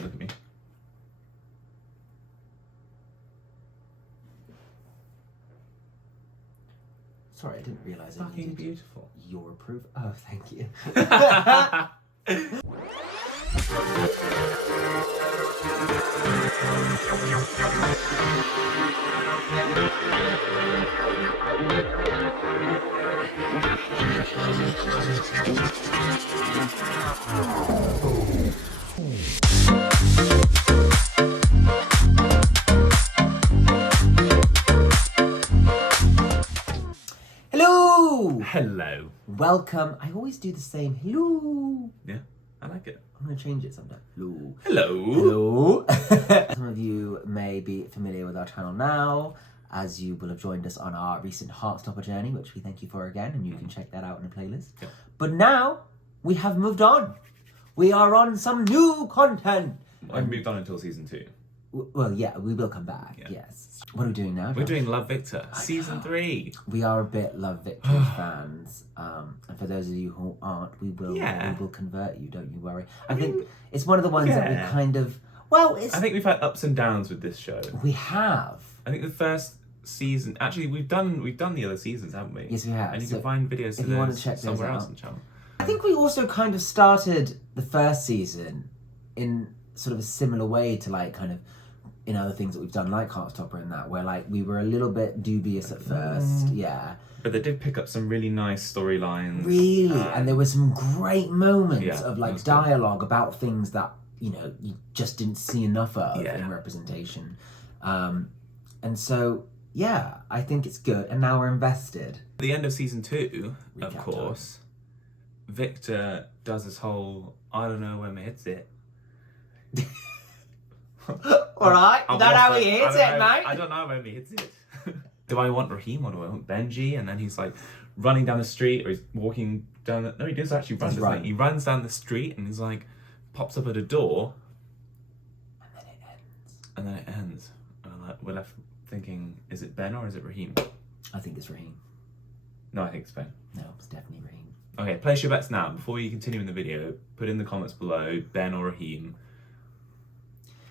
Don't look at me. Sorry, I didn't realise I Fucking needed beautiful. your approval. Oh, thank you. Hello! Hello. Welcome. I always do the same hello. Yeah, I like it. I'm going to change it sometime. Hello. Hello. Hello. Some of you may be familiar with our channel now, as you will have joined us on our recent Heartstopper journey, which we thank you for again, and you can check that out in the playlist. Yep. But now, we have moved on. We are on some new content. I've moved on until season 2. Well, yeah, we will come back, yes. What are we doing now, We're Josh? doing Love Victor, season 3. We are a bit Love Victory fans, and for those of you who aren't, we will convert you. Don't you worry. I think it's one of the ones that we kind of. Well, it's. I think we've had ups and downs with this show. We have. I think the first season. Actually, we've done the other seasons, haven't we? Yes, we have. And you can find videos if you want to check those somewhere out. else on the channel. I think we also kind of started the first season in sort of a similar way to like kind of in other things that we've done, like Heartstopper and that, where like we were a little bit dubious at first, yeah. But they did pick up some really nice storylines. Really, and there were some great moments of like that's dialogue about things that, you know, you just didn't see enough of Yeah. in representation. And so, yeah, I think it's good. And now we're invested. At the end of season 2, of Recap course, Victor does this whole, I don't know when he hits it. Alright, you don't know how he hits it, mate. I don't know when he hits it. Do I want Raheem or do I want Benji? And then he's like running down the street, or he's walking down the... No, he does actually run. Right. He runs down the street and he's like, pops up at a door. And then it ends. And we're left thinking, is it Ben or is it Raheem? I think it's Raheem. No, I think it's Ben. No, it's definitely Raheem. Okay, place your bets now. Before you continue in the video, put in the comments below, Ben or Raheem.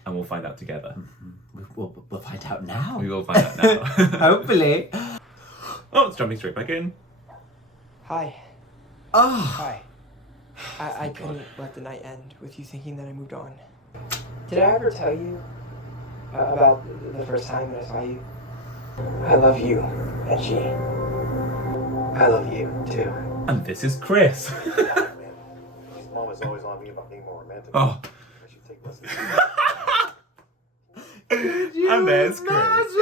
And we'll find out together. Mm-hmm. We'll find out now. We will find out now. Hopefully. Oh, it's jumping straight back in. Hi. Oh. Hi. I couldn't let the night end with you thinking that I moved on. Did I ever tell you about the first time that I saw you? I love you, Benji. I love you, too. And this is Chris. His mom is always on me about being more romantic. Oh. I should take lessons. And there's Chris.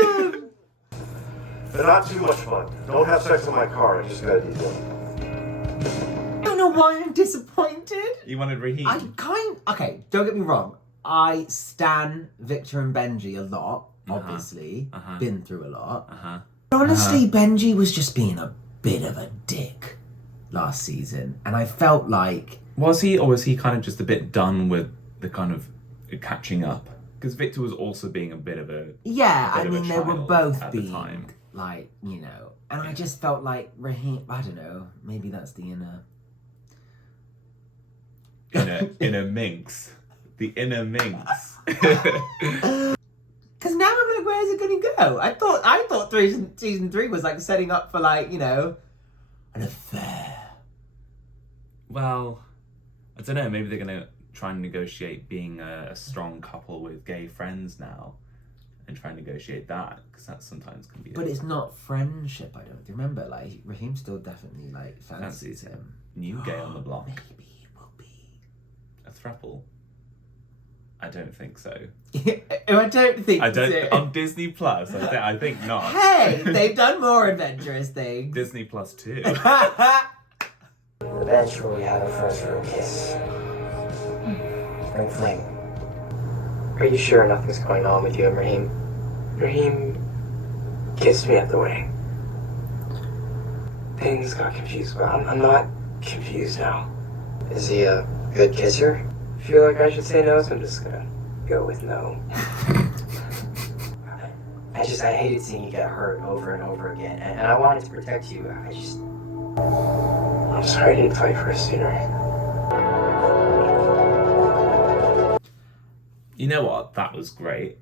They're not too much fun. Don't have sex in my car. I just gotta do I don't know why I'm disappointed. You wanted Raheem? Okay, don't get me wrong. I stan Victor and Benji a lot, obviously. Been through a lot. Honestly, Benji was just being a bit of a dick last season. And I felt like... Was he, or was he kind of just a bit done with the kind of catching up? Because Victor was also being a bit of a... Yeah, I mean, they were both at the being, time. like, you know... And I just felt like Raheem... I don't know. Maybe that's the inner... Inner minx. The inner minx. Because now I'm like, where's it going to go? I thought season 3 was like setting up for like, you know, an affair. Well, I don't know. Maybe they're going to try and negotiate being a strong couple with gay friends now. And try and negotiate that. Because that sometimes can be... But it's not friendship, I don't remember. Like, Raheem still definitely like fancies him. New gay on the block. Maybe it will be. A throuple. I don't think so. I don't think so. On Disney Plus, I think not. Hey, they've done more adventurous things. Disney Plus 2. The bench where we had our first real kiss. Fling fling. Are you sure nothing's going on with you and Raheem? Raheem kissed me at the wedding. Things got confused, but I'm not confused now. Is he a good kisser? I feel like I should say no, so I'm just gonna go with no. I hated seeing you get hurt over and over again, and I wanted to protect you. I'm sorry I didn't fight for us sooner. You know what? That was great.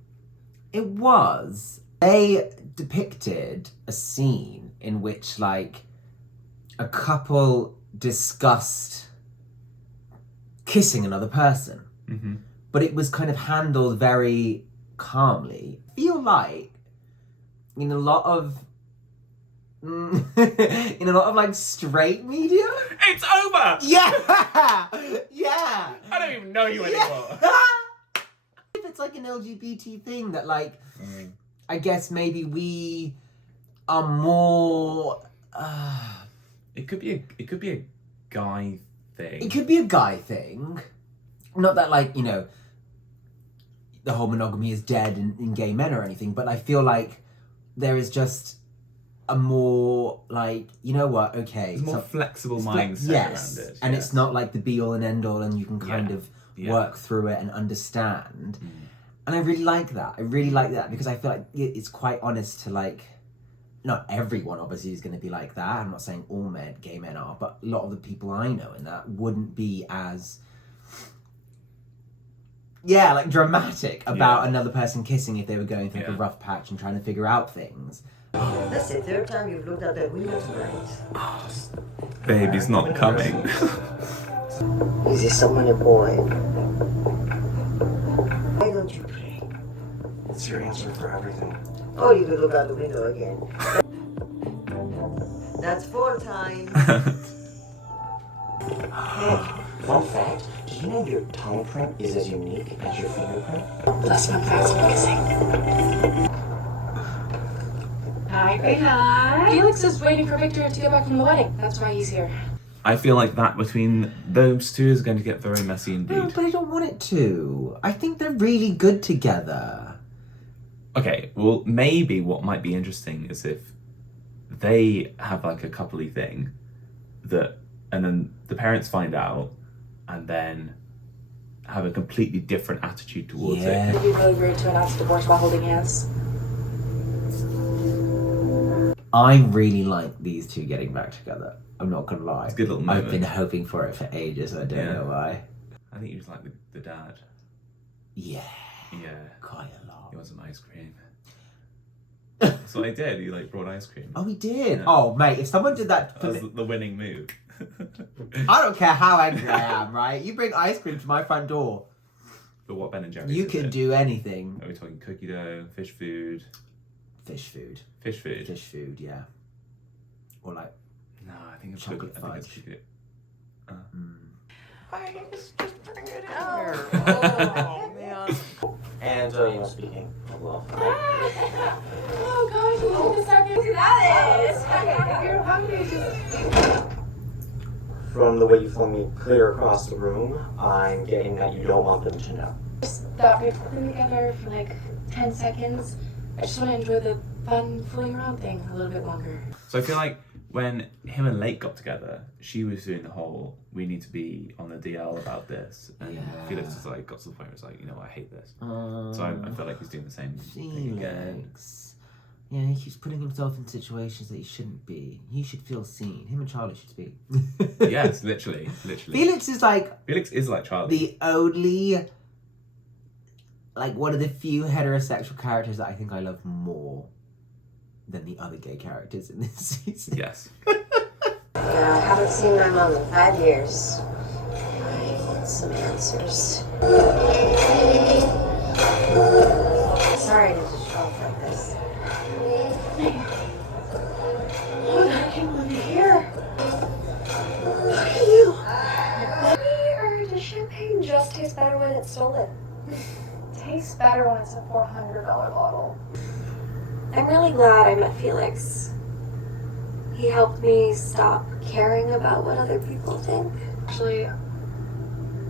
It was. They depicted a scene in which, like, a couple discussed kissing another person. Mm-hmm. But it was kind of handled very calmly. I feel like in a lot of like straight media. It's over! Yeah! Yeah! I don't even know you anymore. If it's like an LGBT thing that, like, I guess maybe we are more It could be a guy thing. it could be a guy thing. Not that, like, you know, the whole monogamy is dead in gay men or anything, but I feel like there is just a more, like, you know what, okay. There's more flexible mindset yes, around it. and yes. it's not like the be-all and end-all and you can kind of work through it and understand. And I really like that. I really like that because I feel like it's quite honest to, like, not everyone obviously is going to be like that. I'm not saying all gay men are, but a lot of the people I know in that wouldn't be as... like dramatic about another person kissing if they were going through like a rough patch and trying to figure out things. That's the third time you've looked out that window tonight. Babe, he's not coming. Is this someone a boy? Why don't you pray? It's your answer for everything. Oh, you could look out the window again. That's 4 times. Hey, fun fact, did you know your tongue print is as unique as your fingerprint? That's fun facts I'm missing. Hi, Rehab. Felix is waiting for Victor to get back from the wedding. That's why he's here. I feel like that between those two is going to get very messy indeed. No, but I don't want it to. I think they're really good together. Okay, well, maybe what might be interesting is if they have like a coupley thing and then the parents find out and then have a completely different attitude towards it. It'd be really rude to announce divorce while holding hands. I really like these two getting back together. I'm not gonna lie. It's a good little I've moment. been hoping for it for ages. I don't know why. I think he was like the dad. Yeah. Yeah. Quite a lot. He wants some ice cream. That's what I did. He like brought ice cream. Oh, he did. Yeah. Oh, mate, if someone did that, That was the winning move. I don't care how angry I am. Right? You bring ice cream to my front door. But what Ben and Jerry's You is can it? do anything. Are we talking cookie dough, fish food? Fish food. Fish food. Fish food. Yeah. Or like. No, I think it's Chocolate cookie. I think it's fudge. cookie. Just bring it in here. Oh, man. Antonio speaking. Hello. Oh gosh, look at the second. That is. If you're hungry, just. From the way you flung me clear across the room, I'm getting that you don't want them to know. Just thought we'd play together for like 10 seconds. I just want to enjoy the fun fooling around thing a little bit longer. So I feel like when him and Lake got together, she was doing the whole, we need to be on the DL about this. And Felix was like, got to the point where it's like, you know what, I hate this. So I feel like he's doing the same thing again. Felix. Yeah, he keeps putting himself in situations that he shouldn't be. He should feel seen. Him and Charlie should speak. Yes, literally. Felix is like Felix is like Charlie. the only, like, one of the few heterosexual characters that I think I love more than the other gay characters in this season. Yes. I haven't seen my mom in 5 years. I want some answers. Sorry to just show up like this. Oh, I can't believe you're here. Look at you. Weird. Champagne just tastes better when it's stolen. Tastes better when it's a $400 bottle. I'm really glad I met Felix. He helped me stop caring about what other people think. Actually,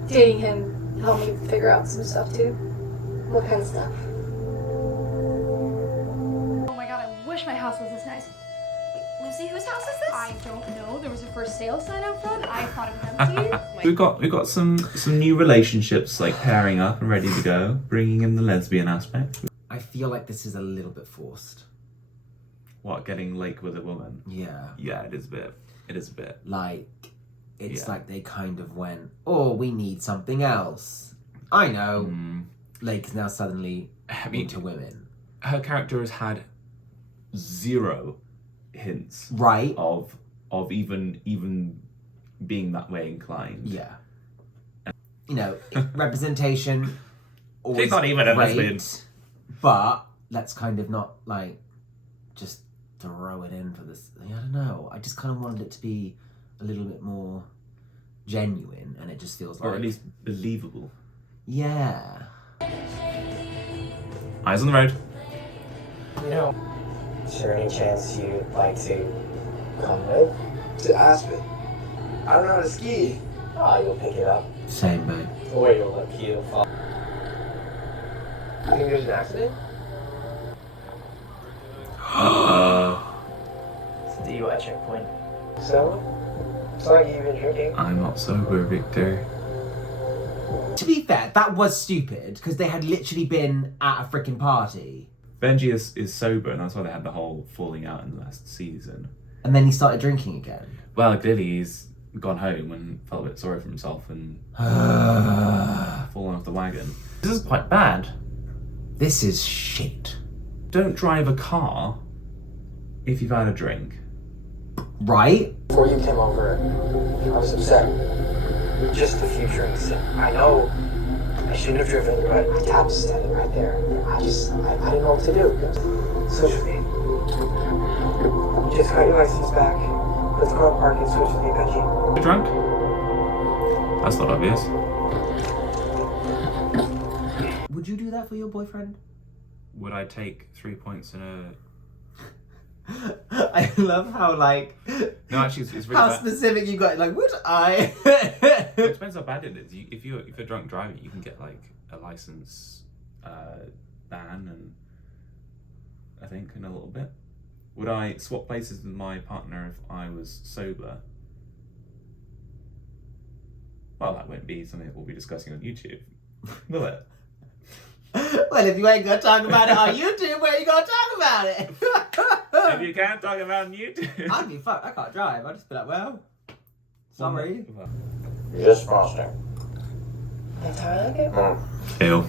dating him helped me figure out some stuff too. What kind of stuff? Oh my god, I wish my house was this nice. Lucy, whose house is this? I don't know. There was a for sale sign out front. I thought it was empty. We've got some new relationships like pairing up and ready to go, bringing in the lesbian aspect. I feel like this is a little bit forced. What, getting Lake with a woman? Yeah. Yeah, it is a bit. Like, it's Yeah. like they kind of went, oh, we need something else. I know. Lake is now suddenly I mean, into women. her character has had zero hints Right. of even being that way inclined. Yeah. You know, representation always She's not even a great, lesbian. but let's kind of not like just throw it in for this. I don't know. I just kind of wanted it to be a little bit more genuine, and it just feels like, Or at least believable. yeah. Eyes on the road. You know, is there any chance you'd like to come with? To Aspen. I don't know how to ski. Ah, you'll pick it up. Same, babe. Or you'll let Keto fall. You think there's an accident? It's the DUI checkpoint. So? It's like you've been drinking. I'm not sober, Victor. To be fair, that was stupid because they had literally been at a freaking party. Benji is sober, and that's why they had the whole falling out in the last season. And then he started drinking again. Well, clearly he's gone home and felt a bit sorry for himself and fallen off the wagon. This is quite bad. This is shit. Don't drive a car if you've had a drink. Right? Before you came over, I was upset. Just a few drinks. I know I shouldn't have driven, but my dad was standing right there. I didn't know what to do. Switch with me. Just got your license back. Let's go and park and switch with me, Benji. You drunk? That's not obvious. Would you do that for your boyfriend? Would I take 3 points in a... I love how, like... No, actually, it's really how bad. specific you got. Like, would I? It depends how bad it is. If you're drunk driving, you can get like a license ban, and I think in a little bit. Would I swap places with my partner if I was sober? Well, that won't be something that we'll be discussing on YouTube, will it? Well, if you ain't gonna talk about it on YouTube, where you gonna talk about it? If you can't talk about it on YouTube. I'd be fucked. I can't drive. I'd just be like, well, sorry. Just frosting. That's how I like it. Ew.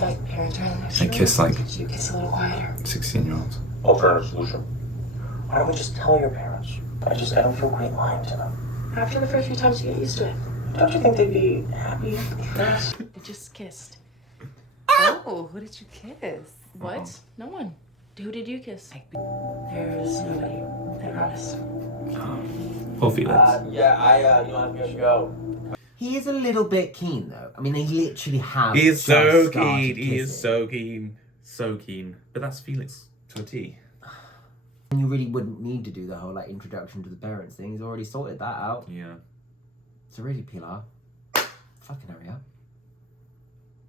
Like parents are in the next They room. kiss like So you kiss a little quieter. 16-year-olds. Alternative solution. Why don't we just tell your parents? I don't feel great lying to them. After the first few times, you get used to it. Don't you think they'd be happy? Yes. They just kissed. Oh, who did you kiss? What? No one. Who did you kiss? There's nobody. I promise. Poor Felix. Yeah, you know, I think I should go. He is a little bit keen, though. I mean, they literally have. He is just so started keen. He is kissing. so keen. So keen. But that's Felix to a T. And you really wouldn't need to do the whole like introduction to the parents thing. He's already sorted that out. Yeah. So really, Pilar, fucking hurry up.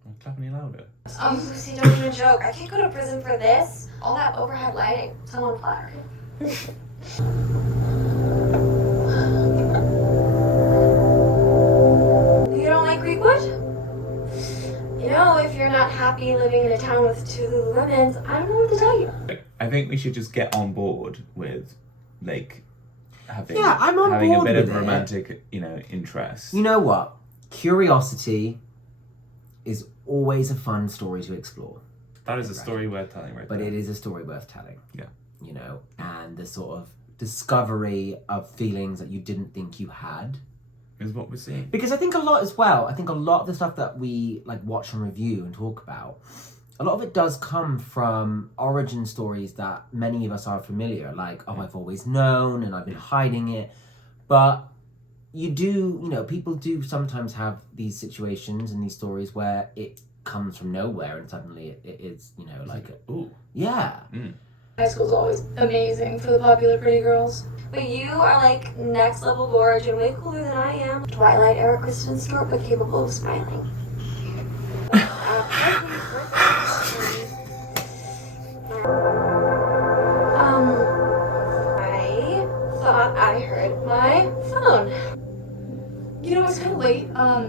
I'm clapping any louder. Lucy, don't even joke. I can't go to prison for this. All that overhead lighting. Someone flatter. You don't like Greekwood? You know, if you're not happy living in a town with two Lululemons, I don't know what to tell you. I think we should just get on board with, like, having, Yeah, I'm on having board a bit with of it. romantic, interest. You know what? Curiosity is always a fun story to explore. That is a story worth telling, right But there. it is a story worth telling. Yeah. You know, and the sort of discovery of feelings that you didn't think you had. Is what we're seeing. Because I think a lot as well, I think a lot of the stuff that we like watch and review and talk about, a lot of it does come from origin stories that many of us are familiar, like, oh, I've always known and I've been hiding it. But people do sometimes have these situations and these stories where it comes from nowhere and suddenly it's, Ooh. yeah. Mm. High school's always amazing for the popular pretty girls. But you are like next level gorge and way cooler than I am. Twilight era Kristen Stewart, but capable of smiling. I thought I heard my phone. You know, it's kind of late. I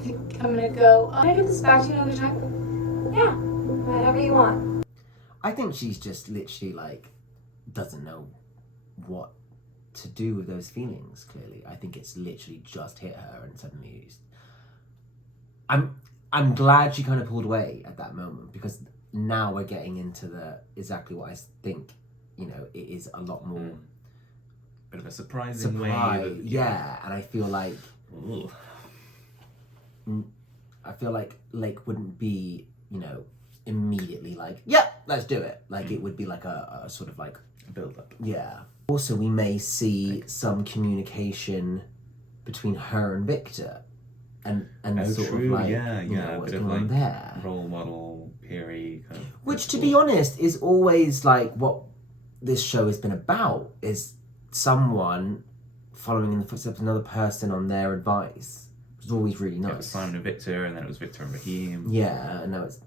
think I'm gonna go. Can I get this back to you another time? Yeah, whatever you want. I think she's just literally doesn't know what to do with those feelings, clearly. I think it's literally just hit her and suddenly I'm glad she kind of pulled away at that moment, because now we're getting into the exactly what I think, you know, it is a lot more bit of a surprising way that, yeah, and I feel like Lake wouldn't be, you know, immediately like, yeah, let's do it. Like it would be like a sort of like build up. Yeah. Also, we may see some communication between her and Victor, and sort of like, you know, what's going on there. Role model, peery, kind of. Which, to be honest, is always like what this show has been about, is someone following in the footsteps of another person on their advice. It's always really nice. It was Simon and Victor, and then it was Victor and Raheem. Yeah, and now it's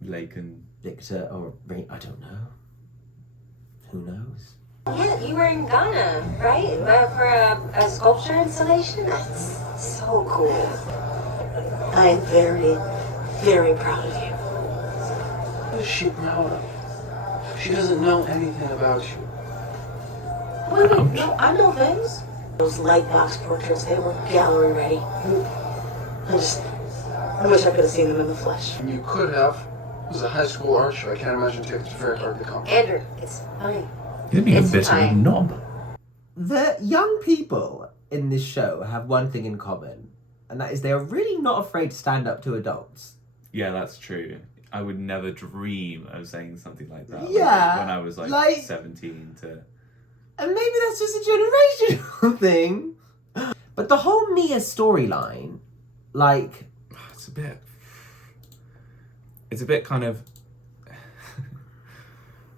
Lake and Victor, or I don't know. Who knows? Yeah, you were in Ghana, right? For a sculpture installation? That's so cool. I'm very, very proud of you. What is she proud of? She doesn't know anything about you. Wait, no, I know things. Those light box portraits, they were gallery ready. I wish I could have seen them in the flesh. You could have. It was a high school art show. I can't imagine tickets are very hard to come. Andrew, it's fine. You're being a bit of a knob. The young people in this show have one thing in common, and that is they are really not afraid to stand up to adults. Yeah, that's true. I would never dream of saying something like that. Yeah, when I was like 17 to... And maybe that's just a generational thing. But the whole Mia storyline, like... It's a bit kind of...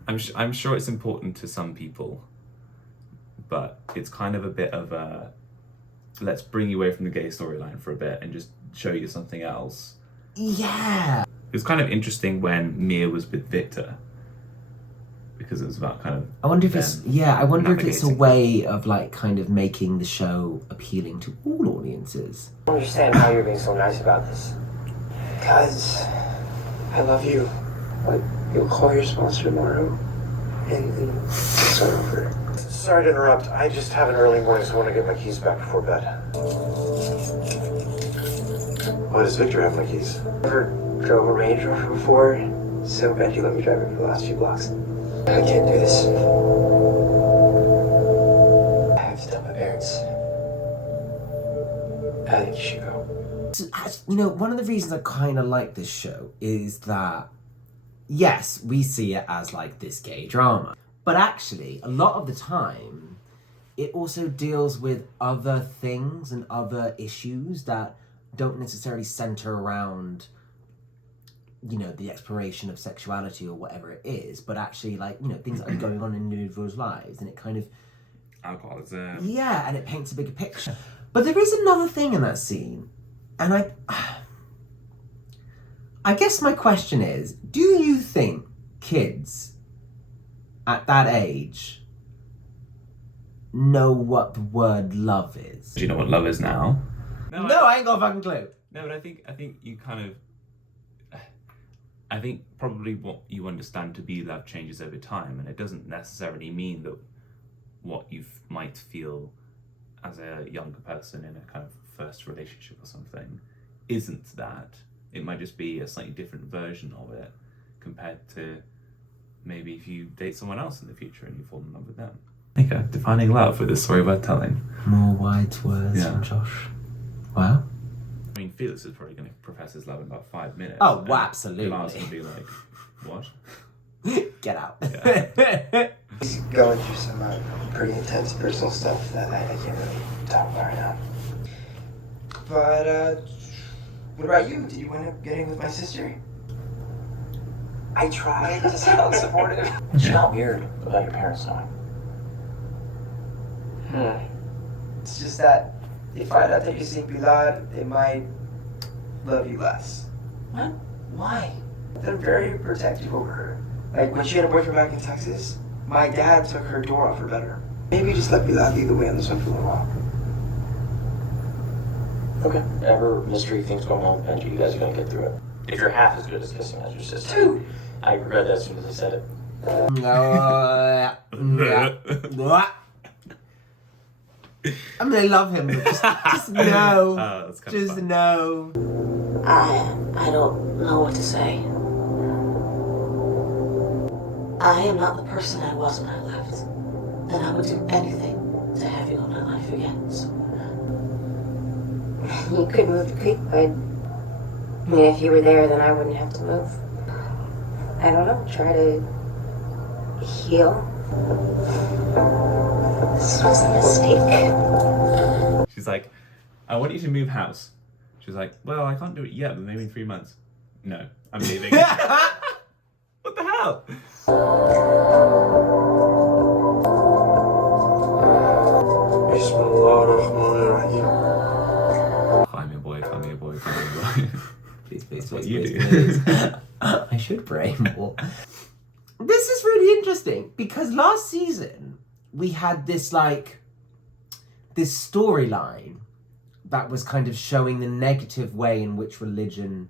I'm sure it's important to some people, but it's kind of a bit of a... Let's bring you away from the gay storyline for a bit and just show you something else. Yeah. It was kind of interesting when Mia was with Victor, because it was about kind of... I wonder if it's a way of like kind of making the show appealing to all audiences. I don't understand how you're being so nice about this. Because I love you. But you'll call your sponsor tomorrow and start over. Sorry to interrupt. I just have an early morning, so I want to get my keys back before bed. Why does Victor have my keys? Never drove a Range Rover before, so Benji let me drive it for the last few blocks. I can't do this. I have to tell my parents. I think you should go. You know, one of the reasons I kind of like this show is that, yes, we see it as like this gay drama, but actually, a lot of the time, it also deals with other things and other issues that don't necessarily center around, you know, the exploration of sexuality or whatever it is, but actually, like, you know, things that are going on in individuals' lives, and it kind of... Alcoholism. Yeah, and it paints a bigger picture. But there is another thing in that scene, and I guess my question is, do you think kids at that age know what the word love is? Do you know what love is now? No, I ain't got a fucking clue. No, but I think you kind of... I think probably what you understand to be love changes over time, and it doesn't necessarily mean that what you might feel as a younger person in a kind of first relationship or something isn't that. It might just be a slightly different version of it compared to maybe if you date someone else in the future and you fall in love with them. Okay, defining love with a story worth telling. More wise words from Josh. Wow. I mean, Felix is probably going to profess his love in about 5 minutes. Oh, well, absolutely. Lars going to be like, what? Get out. Yeah. He's going through some pretty intense personal stuff that I can't really talk about right now. But, what about you? Did you end up getting with my sister? I tried to sound supportive. It's not weird about your parents knowing. It's just that they find out that you're seeing Pilar, they might love you less. What? Why? They're very protective over her. Like when she had a boyfriend back in Texas, my dad took her door off her bedroom. Maybe just let Pilar lead the way on this one for a little while. Okay. Whatever mystery things going on with Benji, you guys are gonna get through it. If you're half as good as kissing as your sister. Dude! I regret that as soon as I said it. I mean, I love him, but just no. Just no. I don't know what to say. I am not the person I was when I left. And I would do anything to have you in my life again. So. You could move the creek, but I mean, if you were there, then I wouldn't have to move. I don't know, try to heal. This was a mistake. She's like, I want you to move house. She's like, well, I can't do it yet, but maybe in 3 months. No, I'm leaving. What the hell? You spent a lot of money on him. Find me a boy, find me a boy, find me a boy. Please, That's please, what please, you please, do. please. I should pray more. This is really interesting because last season we had this storyline that was kind of showing the negative way in which religion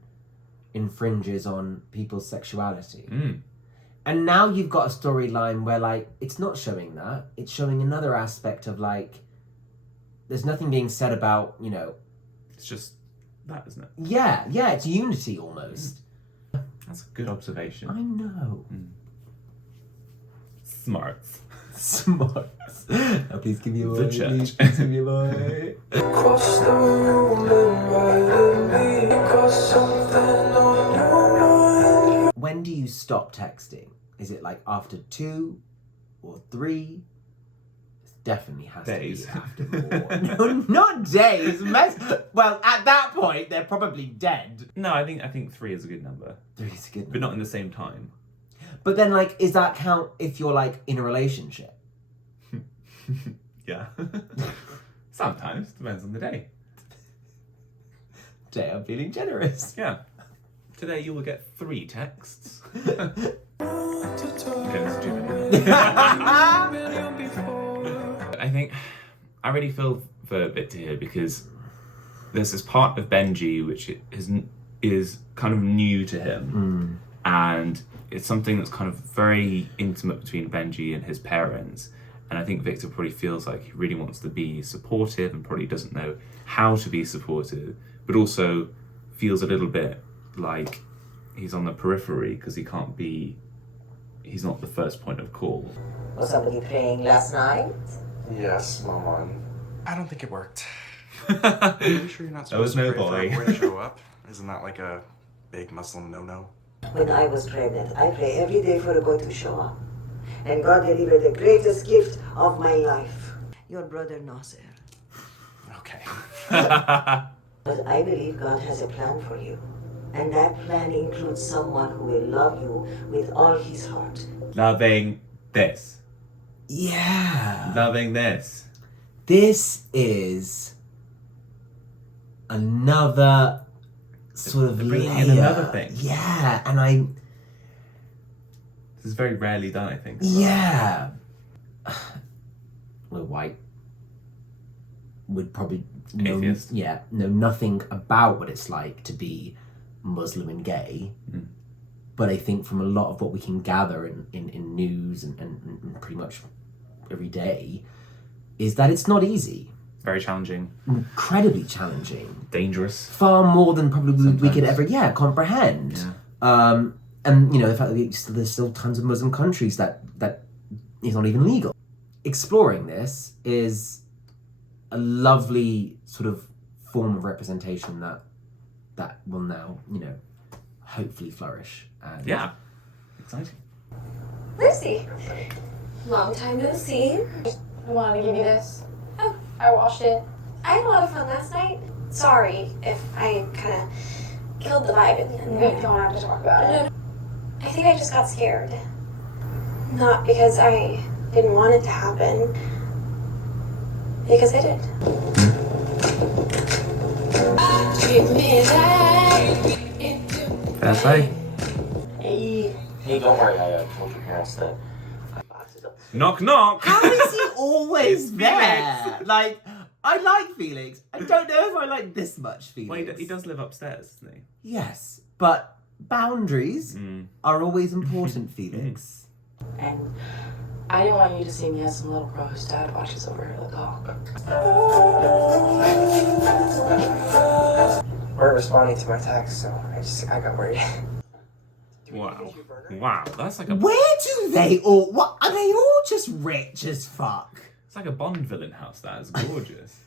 infringes on people's sexuality. And now you've got a storyline where it's not showing that. It's showing another aspect of there's nothing being said about, It's just that, isn't it? Yeah, it's unity almost. That's a good observation. I know. Smarts. Smarts. Oh, please give me a boy. The church. Please give me a boy. Across the room and by me, got something on your mind. When do you stop texting? Is it after 2 or 3? It definitely has Days. to be after more. No, not days. Well, at that point, they're probably dead. No, I think 3 is a good number. 3 is a good number. But not in the same time. But then, is that count if you're, in a relationship? Yeah. Sometimes. Depends on the day. Today I'm feeling generous. Yeah. Today you will get 3 texts. Okay, that's too many. I think I really feel for Victor here because there's this part of Benji which is kind of new to him. And it's something that's kind of very intimate between Benji and his parents. And I think Victor probably feels like he really wants to be supportive and probably doesn't know how to be supportive, but also feels a little bit like he's on the periphery because he's not the first point of call. Was somebody praying last night? Yes, Mama. I don't think it worked. Are you sure you're not That was supposed to no pray for boy. a boy to show up? Isn't that like a big Muslim no-no? When I was pregnant, I pray every day for a boy to show up. And God delivered the greatest gift of my life. Your brother Nasser. Okay. But I believe God has a plan for you. And that plan includes someone who will love you with all his heart. Loving this. Yeah. Loving this. This is another sort of Bringing layer. in another thing. Yeah, and This is very rarely done, I think. Yeah. We're white. Would probably know, Atheist. know nothing about what it's like to be Muslim and gay. But I think from a lot of what we can gather in news and pretty much every day is that it's not easy. Very challenging. Incredibly challenging. Dangerous. Far more than probably we Sometimes. could ever comprehend. Yeah. And the fact that there's still tons of Muslim countries that is not even legal. Exploring this is a lovely sort of form of representation that will now, hopefully flourish. And Yeah. Exciting. Lucy. Long time no see. I wanted to give you this. Oh. I washed it. I had a lot of fun last night. Sorry if I kind of killed the vibe in the end. We don't have to talk about it. I think I just got scared. Not because I didn't want it to happen. Because I did. Fair play. Hey, don't worry, I told your parents that I boxed it up. Knock knock. How is he always It's there? I like Felix. I don't know if I like this much Felix. Well, he does live upstairs, doesn't he? Yes, but boundaries are always important, Felix. And I didn't want you to see me as some little girl whose dad watches over her like a hawk. weren't responding to my text, so I got worried. Wow. Wow, that's like a... Where do they all... What? Are they all just rich as fuck? It's like a Bond villain house, that is gorgeous.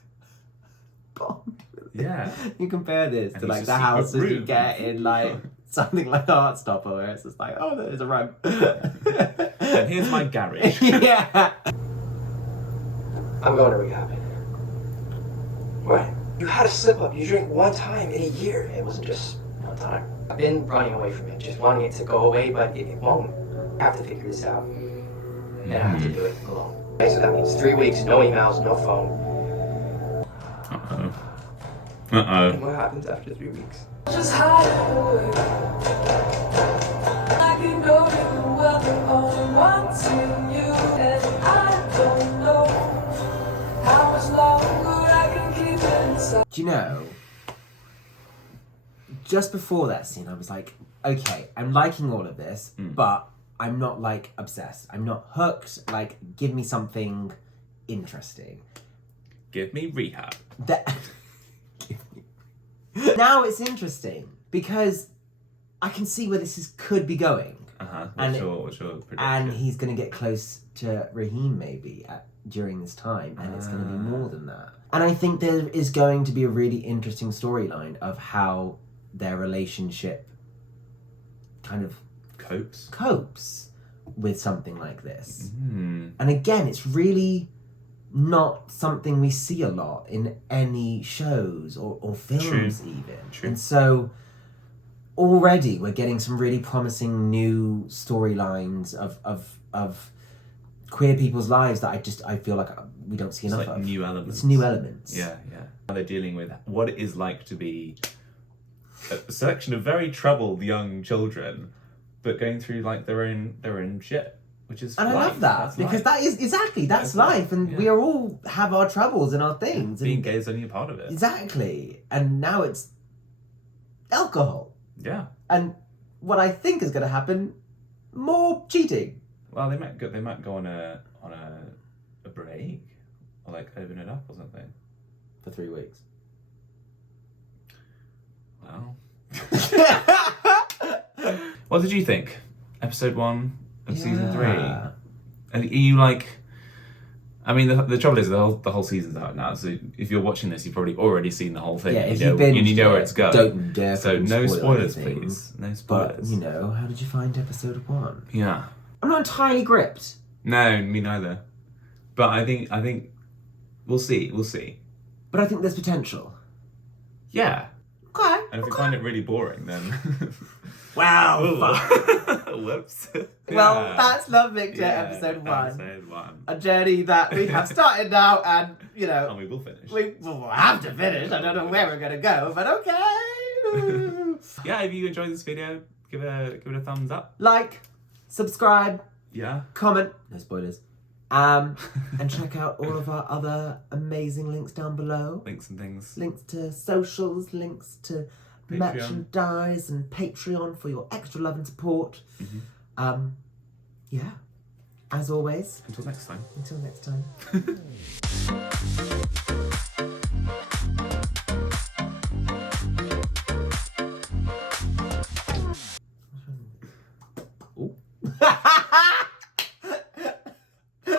Bond? Yeah. You compare this And to it's like a the secret houses you room. get in like something like Heartstopper, where it's just like, oh, there's a rug. And here's my garage. Yeah. I'm going to rehab. What? You had a slip up. You drank one time in a year. It wasn't just one time. I've been running away from it, just wanting it to go away, but it won't. I have to figure this out. And I have to do it alone. Okay, so that means 3 weeks, no emails, no phone. Uh-oh. Uh-oh. And what happens after 3 weeks? Just hide away. I can go to the weather only wanting you, and I don't know how much longer I can keep it inside. Do you know, just before that scene, I was like, okay, I'm liking all of this, but I'm not like obsessed. I'm not hooked. Like, give me something interesting. Give me Rehab. Now it's interesting because I can see where this could be going. What's your prediction? And he's going to get close to Raheem maybe during this time, and it's going to be more than that. And I think there is going to be a really interesting storyline of how their relationship kind of copes with something like this. And again, it's really not something we see a lot in any shows or films. True. And so already we're getting some really promising new storylines of queer people's lives that I feel like we don't see enough of. New elements. It's new elements. Yeah. How they're dealing with what it is like to be a selection of very troubled young children, but going through like their own shit. Which is and life. I love that That's because life. that's life, and we are all have our troubles and our things. Being and gay is only a part of it. Exactly, and now it's alcohol. Yeah. And what I think is going to happen, more cheating. Well, they might go on a break or like open it up or something for 3 weeks. Well. What did you think? Episode 1 of season 3. Are you like? I mean, the trouble is the whole season's out now. So if you're watching this, you've probably already seen the whole thing. Yeah, if you know where it's going. Don't dare. So no spoilers, please. No spoilers. But how did you find episode 1? Yeah. I'm not entirely gripped. No, me neither. But I think we'll see. But I think there's potential. Yeah. Okay. And if we find it really boring, then. Wow. Whoops. Well, that's Love Victor episode 1. Episode 1. A journey that we have started now, and and we will finish. We will have to finish. I don't know where we're gonna go, but okay. Yeah, if you enjoyed this video, give it a thumbs up. Like, subscribe. Yeah. Comment. No spoilers. And check out all of our other amazing links down below. Links and things. Links to socials, links to Patreon. Merchandise and Patreon for your extra love and support. Yeah. As always. Until next time. Until next time.